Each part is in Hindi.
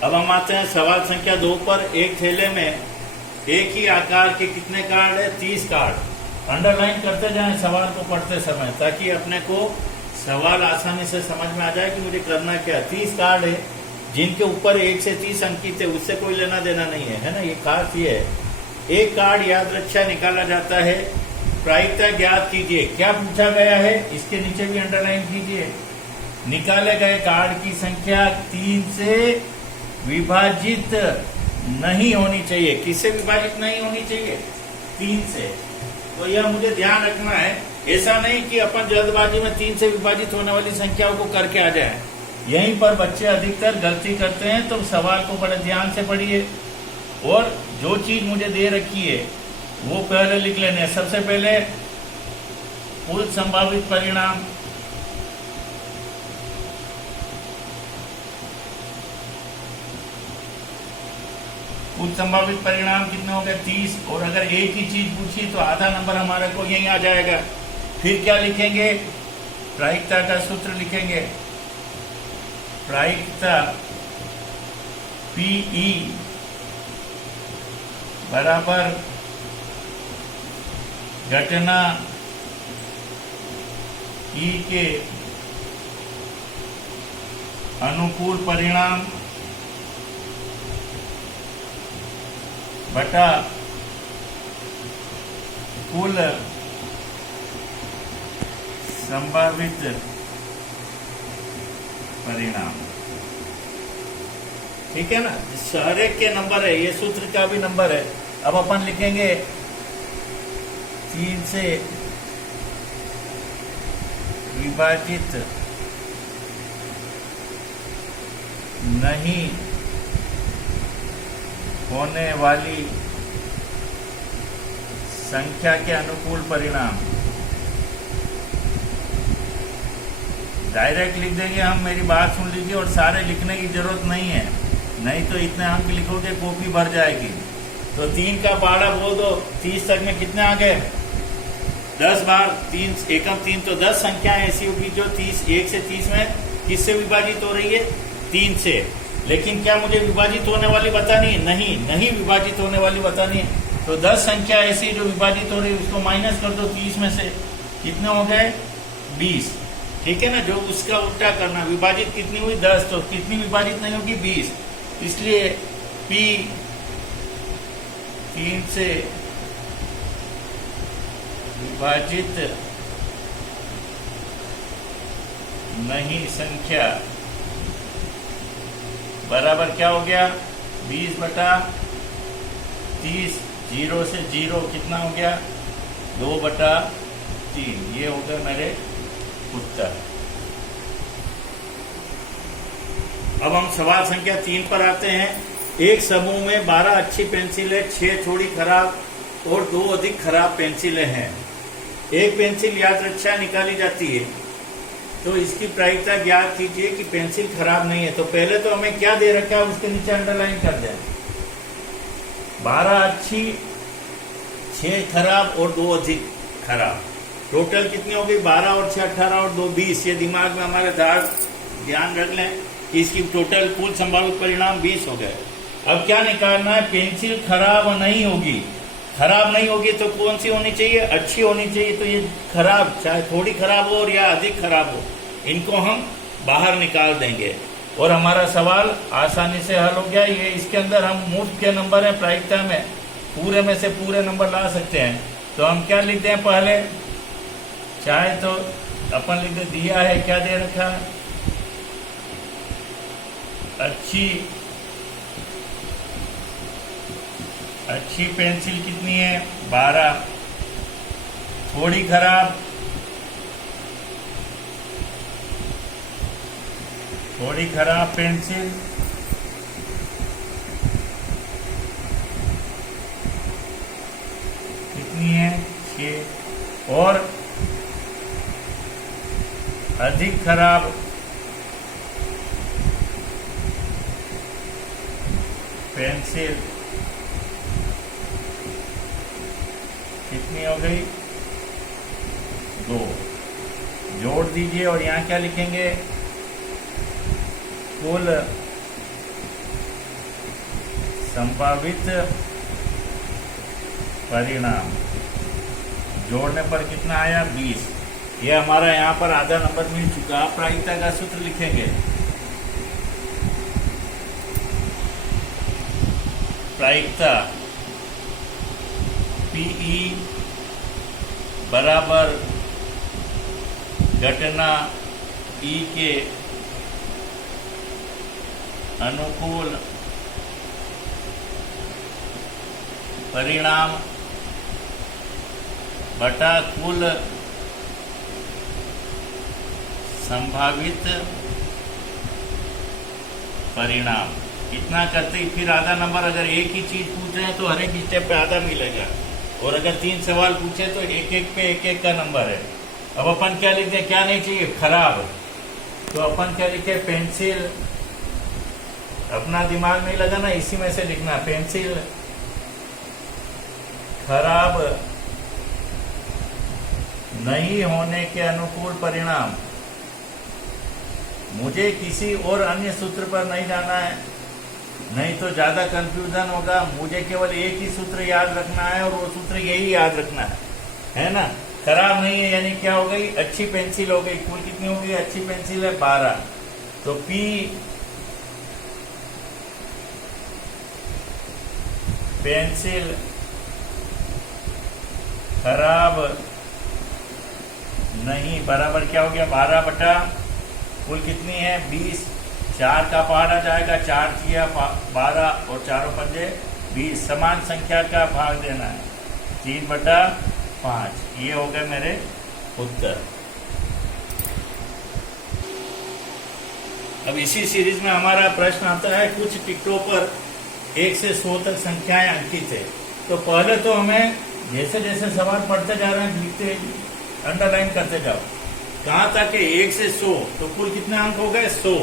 अब हम आते हैं सवाल संख्या 2 पर। एक थैले में एक ही आकार के कितने कार्ड है? 30 कार्ड। अंडरलाइन करते जाएं सवाल को पढ़ते समय, ताकि अपने को सवाल आसानी से समझ में आ जाए कि मुझे करना क्या। 30 कार्ड है जिनके ऊपर 1 से 30 अंकित है, उससे कोई लेना देना नहीं है ना। ये खास ये है, एक कार्ड याद रक्षा निकाला जाता है, प्रायिकता ज्ञात कीजिए। क्या पूछा गया है इसके नीचे भी अंडरलाइन कीजिए। निकाले गए कार्ड की संख्या 3 से विभाजित नहीं होनी चाहिए। किससे विभाजित नहीं होनी चाहिए? 3 से। तो यह मुझे ध्यान रखना है। ऐसा नहीं कि अपन जल्दबाजी में 3 से विभाजित होने वाली संख्याओं को करके आ जाए। यहीं पर बच्चे अधिकतर गलती करते हैं, तो सवाल को बड़े ध्यान से पढ़िए और जो चीज मुझे दे रखी है वो पहले लिख लेने। सबसे पहले कुल संभावित परिणाम, कुल संभावित परिणाम कितने हो गए? 30। और अगर एक ही चीज पूछी तो आधा नंबर हमारे को यहीं आ जाएगा। फिर क्या लिखेंगे? प्रायिकता का सूत्र लिखेंगे। प्रायिकता PE बराबर घटना E के अनुकूल परिणाम बटा कुल संभावित परिणाम। ठीक है ना। हर एक के नंबर है, ये सूत्र का भी नंबर है। अब अपन लिखेंगे 3 से विभाजित नहीं होने वाली संख्या के अनुकूल परिणाम। डायरेक्ट लिख देंगे हम। मेरी बात सुन लीजिए और सारे लिखने की जरूरत नहीं है, नहीं तो इतने अंक लिखोगे कॉपी भर जाएगी। तो 3 का पहाड़ा बोल दो। 30 तक में कितने आ गए? 10 बार 3 एकम 3, तो 10 संख्याएं ऐसी होगी जो 1 से 30 में किससे विभाजित हो रही है? 3 से। लेकिन क्या मुझे विभाजित होने वाली बतानी है? नहीं विभाजित होने वाली बतानी है। तो 10 संख्या ऐसी जो विभाजित हो रही है उसको माइनस कर दो 30 में से। कितने हो गए? 20। ठीक है ना। जो उसका उल्टा करना, विभाजित कितनी हुई? 10। तो कितनी विभाजित नहीं होगी? 20। इसलिए P 3 से विभाजित नहीं संख्या बराबर क्या हो गया? 20 बटा 30। 0 से 0 कितना हो गया? 2 बटा 3। ये हो गए मेरे उत्तर। अब हम सवाल संख्या 3 पर आते हैं। एक समूह में 12 अच्छी पेंसिलें, 6 थोड़ी खराब और 2 अधिक खराब पेंसिलें हैं। एक पेंसिल याद रक्षा निकाली जाती है, तो इसकी प्रायिकता ज्ञात कीजिए कि पेंसिल खराब नहीं है। तो पहले तो हमें क्या दे रखा है उसके नीचे अंडरलाइन कर दें। 12 अच्छी, 6 खराब और 2 अधिक खराब। टोटल कितनी हो गई? 12 और 6 18 और 2 20। ये दिमाग में हमारे ध्यान रख लें कि इसकी टोटल कुल संभावित परिणाम 20 हो गए। अब क्या निकालना है? पेंसिल खराब नहीं होगी। खराब नहीं होगी तो कौन सी होनी चाहिए? अच्छी होनी चाहिए। तो ये खराब, चाहे थोड़ी खराब हो और या अधिक खराब हो, इनको हम बाहर निकाल देंगे और हमारा सवाल आसानी से हल हो गया। ये इसके अंदर हम मुफ्त के नंबर है, प्रायिकता में पूरे में से पूरे नंबर ला सकते हैं। तो हम क्या लिखते हैं? पहले चाहे तो अपन लिख दिया है, क्या दे रखा? अच्छी पेंसिल कितनी है? 12। थोड़ी खराब, पेंसिल कितनी है? 6। और अधिक खराब पेंसिल कितनी हो गई? 2। जोड़ दीजिए और यहाँ क्या लिखेंगे? कुल संभावित परिणाम जोड़ने पर कितना आया 20। ये हमारा यहाँ पर आधा नंबर मिल चुका। आप प्रायिकता का सूत्र लिखेंगे। प्रायिकता पीई बराबर घटना ई के अनुकूल परिणाम बटा कुल संभावित परिणाम। इतना करते ही फिर आधा नंबर। अगर एक ही चीज पूछ रहे हैं तो हर एक स्टेप पे आधा मिलेगा, और अगर 3 सवाल पूछे तो एक एक पे एक एक का नंबर है। अब अपन क्या लिखते हैं, क्या नहीं चाहिए, खराब। तो अपन क्या लिखे, पेंसिल। अपना दिमाग नहीं लगाना, इसी में से लिखना, पेंसिल खराब नहीं होने के अनुकूल परिणाम। मुझे किसी और अन्य सूत्र पर नहीं जाना है, नहीं तो ज्यादा कंफ्यूजन होगा। मुझे केवल एक ही सूत्र याद रखना है, और वो सूत्र यही याद रखना है ना। खराब नहीं है यानी क्या हो गई, अच्छी पेंसिल हो गई। कुल कितनी हो गई, अच्छी पेंसिल है 12। तो P पेंसिल खराब नहीं बराबर क्या हो गया, 12 बटा कुल कितनी है 20। 4 का पहाड़ आ जाएगा, 4 किया 12 और 4 पंजे 20। समान संख्या का भाग देना है, 3/5। ये हो गए मेरे उत्तर। अब इसी सीरीज में हमारा प्रश्न आता है, कुछ टिकटों पर 1 से 100 तक संख्याएं अंकित है। तो पहले तो हमें जैसे जैसे सवाल पढ़ते जा रहे हैं लिखते अंडरलाइन करते जाओ। कहाँ तक है 1 से 100, तो कुल कितने अंक हो गए 100।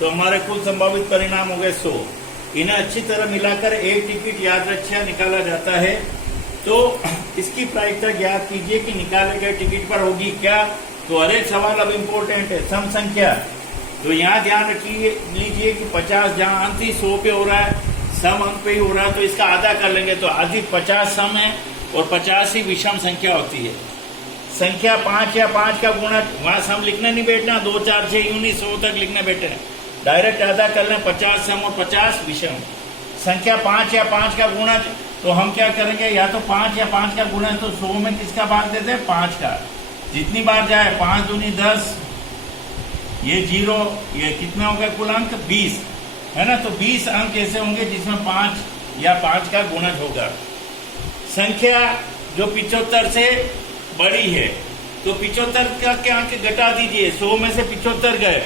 तो हमारे कुल संभावित परिणाम हो गए 100। इन्हें अच्छी तरह मिलाकर एक टिकट याद रक्षा निकाला जाता है। तो इसकी प्रायिकता ज्ञात कीजिए कि निकाले गए टिकट पर होगी क्या। तो हर एक सवाल अब इम्पोर्टेंट है, सम संख्या। तो यहाँ ध्यान रखिए लीजिए कि 50 जहाँ अंक 100 पे हो रहा है, सम अंक पे ही हो रहा है, तो इसका आधा कर लेंगे। तो आधी 50 सम है और 50 ही विषम संख्या होती है। संख्या 5 या 5 का गुणज, वहां सम लिखने नहीं बैठना, 2 4 6 यूं नहीं 100 तक लिखने बैठे, डायरेक्ट आधा कर लें। 50 सम और 50 विषम। संख्या 5 या 5 का गुणज, तो हम क्या करेंगे, या तो 5 या 5 का गुणज, तो 100 में किसका भाग देते हैं 5 का। जितनी बार जाए 5 दूनी 10, ये 0, ये कितना हो गया कुल अंक 20 है ना। तो 20 अंक ऐसे होंगे जिसमें 5 या 5 का गुणज होगा। संख्या जो 75 से बड़ी है, तो 75 का के अंक घटा दीजिए। 100 में से 75 गए,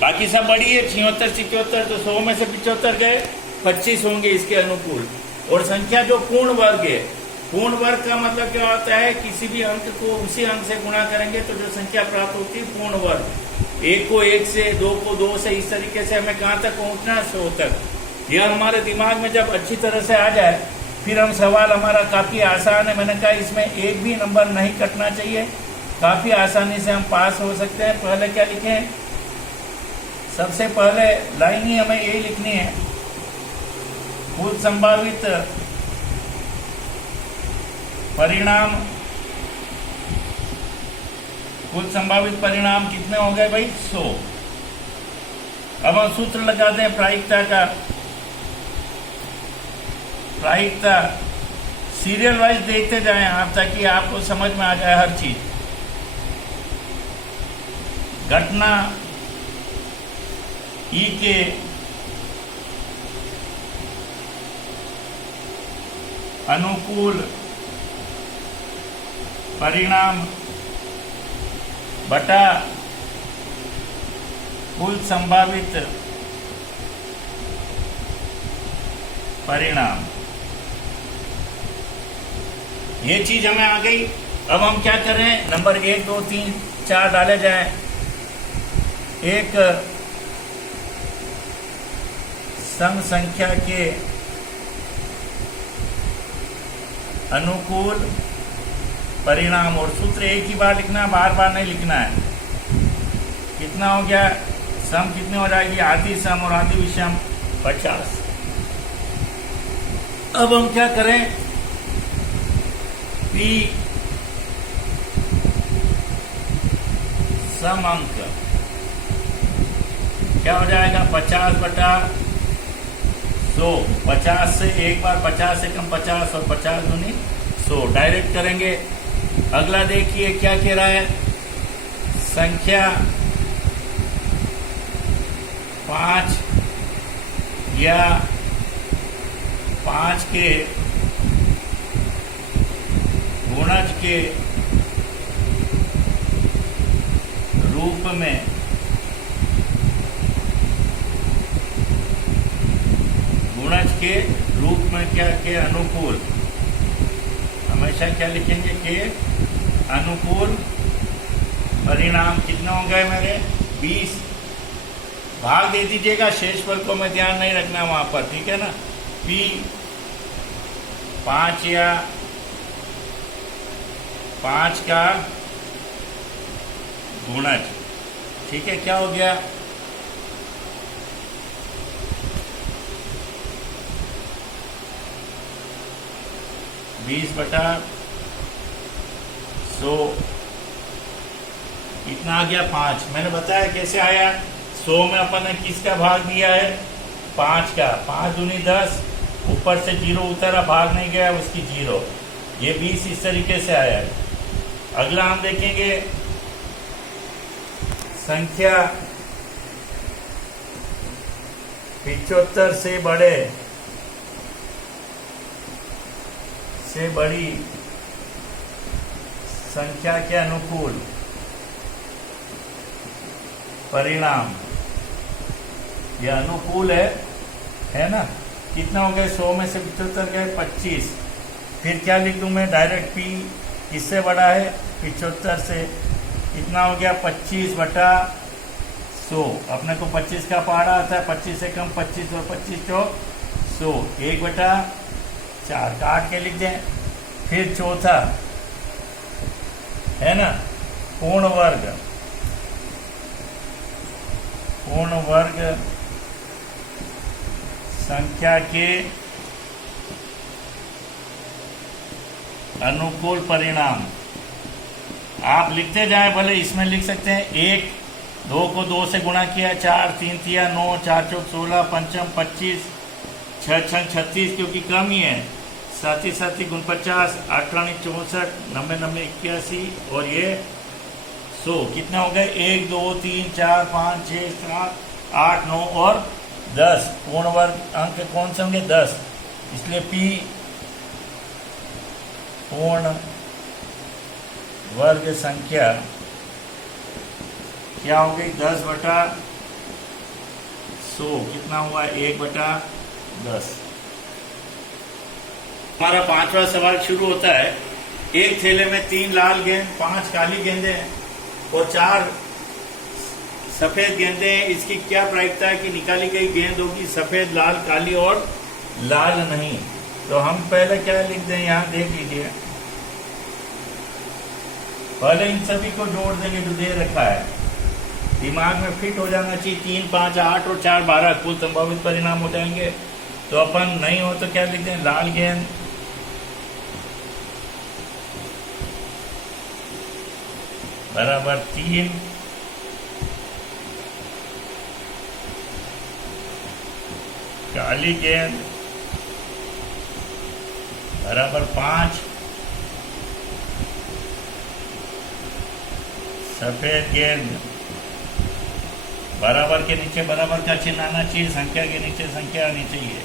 बाकी सब बड़ी है 76 77, तो 100 में से 75 गए, 25 होंगे इसके अनुकूल। और संख्या जो पूर्ण वर्ग है, पूर्ण वर्ग का मतलब क्या होता है, किसी भी अंक को उसी अंक से गुणा करेंगे तो जो संख्या प्राप्त होती है पूर्ण वर्ग। 1 को 1 से, 2 को 2 से, इस तरीके से हमें कहाँ तक पहुंचना है 100 तक। यह हमारे दिमाग में जब अच्छी तरह से आ जाए, फिर हम सवाल हमारा काफी आसान है। मैंने कहा इसमें एक भी नंबर नहीं कटना चाहिए, काफी आसानी से हम पास हो सकते हैं। पहले क्या लिखें, सबसे पहले लाइन ही हमें यही लिखनी है, कुल संभावित परिणाम। कुल संभावित परिणाम कितने हो गए भाई 100। अब हम सूत्र लगाते हैं प्रायिकता का। प्रायिकता सीरियल वाइज देखते जाएं आप, ताकि आपको समझ में आ जाए हर चीज। घटना ई के अनुकूल परिणाम बटा कुल संभावित परिणाम। ये चीज हमें आ गई। अब हम क्या करें, नंबर 1 2 3 4 डाले जाएं। एक सम संख्या के अनुकूल परिणाम, और सूत्र एक ही बार लिखना है, बार बार नहीं लिखना है। कितना हो गया, सम कितनी हो जाएगी, आधी सम और आधी विषम 50। अब हम क्या करें, P सम अंक क्या हो जाएगा, 50/100। 50 से एक बार 50 से कम 50 और 50 दूनी 100 डायरेक्ट करेंगे। अगला देखिए क्या कह रहा है, संख्या 5 या 5 के गुणज के रूप में क्या के अनुकूल, हमेशा क्या लिखेंगे, के अनुकूल परिणाम कितना हो गए मेरे 20। भाग दे दीजिएगा, शेष पर को मैं ध्यान नहीं रखना वहां पर, ठीक है ना। P 5 या 5 का गुणज, ठीक है, क्या हो गया, 20/100 इतना आ गया 5। मैंने बताया कैसे आया, 100 में अपन ने किसका भाग दिया है, 5 का, 5 दूनी 10, ऊपर से 0 उतरा, भाग नहीं गया, उसकी 0, ये 20 इस तरीके से आया है। अगला हम देखेंगे संख्या 75 से बड़ी संख्या के अनुकूल परिणाम, यह अनुकूल है ना। कितना हो गया, 100 में से 75 गए 25। फिर क्या लिख दूं मैं, डायरेक्ट P किससे बड़ा है, 75 से, कितना हो गया 25/100। अपने को 25 का पहाड़ा आता है, 25 से कम 25 और 25 तो 100, 1/4 काट के लिख दें। फिर चौथा है ना, पूर्ण वर्ग संख्या के अनुकूल परिणाम। आप लिखते जाए, भले इसमें लिख सकते हैं 1, 2 को 2 से गुणा किया, 4, 3 तिया 9, 4 चौक 16, पंचम 25, 6 छंग 36 क्योंकि कम ही है, 7 49, 8 64, 90 90 81 और ये 100। कितना हो गए, 1 2 3 4 5 6 7 8 9 और 10। पूर्ण वर्ग अंक कौन से होंगे, 10, इसलिए P पूर्ण वर्ग संख्या क्या हो गई, 10/100। कितना हुआ, 1/10। हमारा 5वां सवाल शुरू होता है। एक थैले में 3 लाल गेंद, 5 काली गेंदें और 4 सफेद गेंदें हैं। इसकी क्या प्रायिकता है कि निकाली गई गेंद होगी सफेद, लाल, काली और लाल नहीं। तो हम पहले क्या लिख दें, यहां देख लीजिए, पहले इन सभी को जोड़ देंगे जो दे रखा है, दिमाग में फिट हो जाना चाहिए। 3 5 8 और 4 12 कुल संभावित परिणाम हो जाएंगे। तो अपन नहीं हो तो क्या लिख दें, लाल गेंद बराबर 3, काली गेंद बराबर 5, सफेद गेंद बराबर के नीचे बराबर का चिन्ह आना चाहिए, संख्या के नीचे संख्या आनी चाहिए,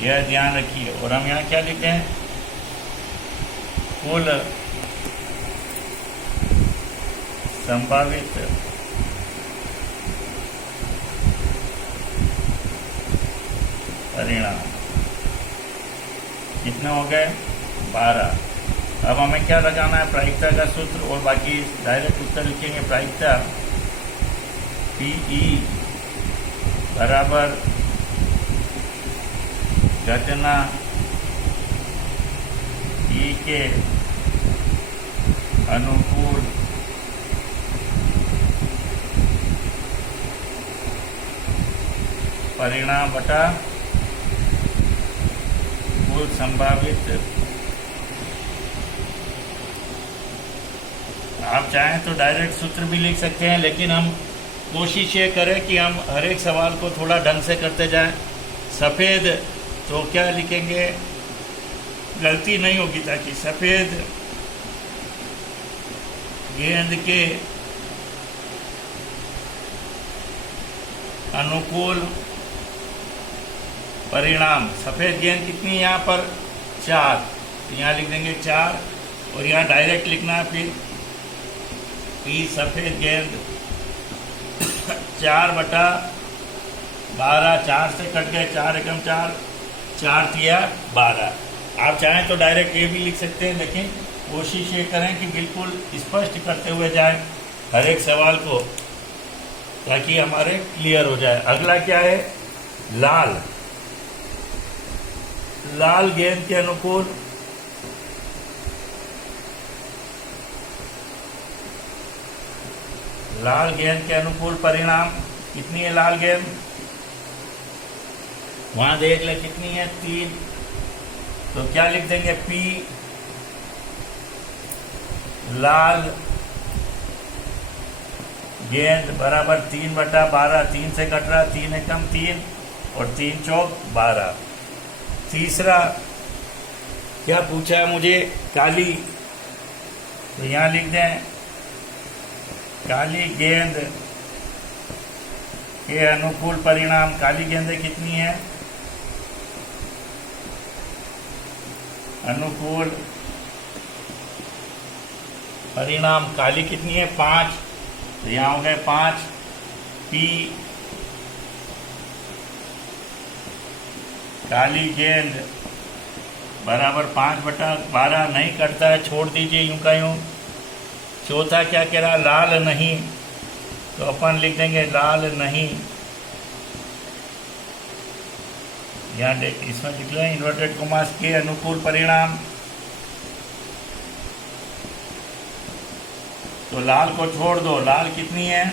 यह ध्यान रखिए। और हम यहाँ क्या लिखते हैं, कुल संभावित परिणाम कितने हो गए, 12। अब हमें क्या लगाना है, प्रायिकता का सूत्र, और बाकी डायरेक्ट उत्तर लिखेंगे। प्रायिकता PE बराबर घटना E के अनुकूल परिणाम बटा कुछ संभावित, आप चाहें तो डायरेक्ट सूत्र भी लिख सकते हैं, लेकिन हम कोशिश ये करें कि हम हर एक सवाल को थोड़ा ढंग से करते जाएं। सफ़ेद, तो क्या लिखेंगे, गलती नहीं होगी, ताकि सफ़ेद गेंद के अनुकूल परिणाम। सफ़ेद गेंद कितनी है यहाँ पर, 4, तो यहाँ लिख देंगे 4, और यहाँ डायरेक्ट लिखना है फिर कि सफ़ेद गेंद 4/12, 4 से कट गए, 4 एकम 4, 4 तिया 12। आप चाहें तो डायरेक्ट ये भी लिख सकते हैं, लेकिन कोशिश ये करें कि बिल्कुल स्पष्ट करते हुए जाए हर एक सवाल को, ताकि हमारे क्लियर हो जाए। अगला क्या है, लाल। लाल गेंद के अनुकूल परिणाम कितनी है लाल गेंद, वहां देख ले कितनी है, 3, तो क्या लिख देंगे, P लाल गेंद बराबर 3/12, 3 से कट रहा, 3 एकम 3 और 3 चौक 12। तीसरा क्या पूछा है मुझे, काली, तो यहां लिख दें काली गेंद के अनुकूल परिणाम। काली गेंदें कितनी है, अनुकूल परिणाम काली कितनी है, 5, तो यहाँ हो गए 5। P काली गेंद बराबर 5/12, नहीं कटता है, छोड़ दीजिए यूं का यूं। चौथा क्या कह रहा, लाल नहीं, तो अपन लिख देंगे लाल नहीं, यहाँ देख इसमें लिख लें इन्वर्टेड कॉमास के अनुकूल परिणाम। तो लाल को छोड़ दो, लाल कितनी है,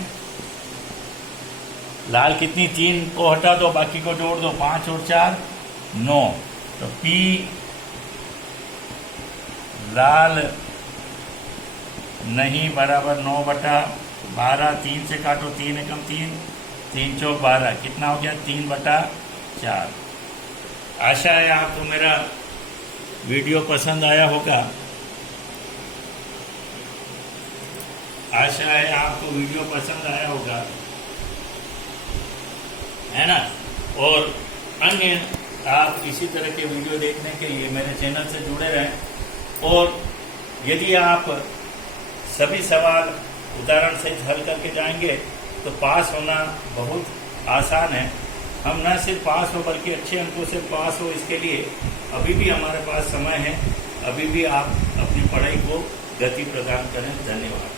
लाल कितनी, 3 को हटा दो, बाकी को जोड़ दो, 5 और 4 9, तो P लाल नहीं बराबर 9/12, 3 से काटो, 3 एकम 3, 3 चौक 12, कितना हो गया, 3/4। आशा है आपको मेरा वीडियो पसंद आया होगा, आशा है आपको वीडियो पसंद आया होगा, है ना। और अन्य आप इसी तरह के वीडियो देखने के लिए मेरे चैनल से जुड़े रहें। और यदि आप सभी सवाल उदाहरण से हल करके जाएंगे तो पास होना बहुत आसान है। हम न सिर्फ पास हो बल्कि अच्छे अंकों से पास हो, इसके लिए अभी भी हमारे पास समय है। अभी भी आप अपनी पढ़ाई को गति प्रदान करें। धन्यवाद।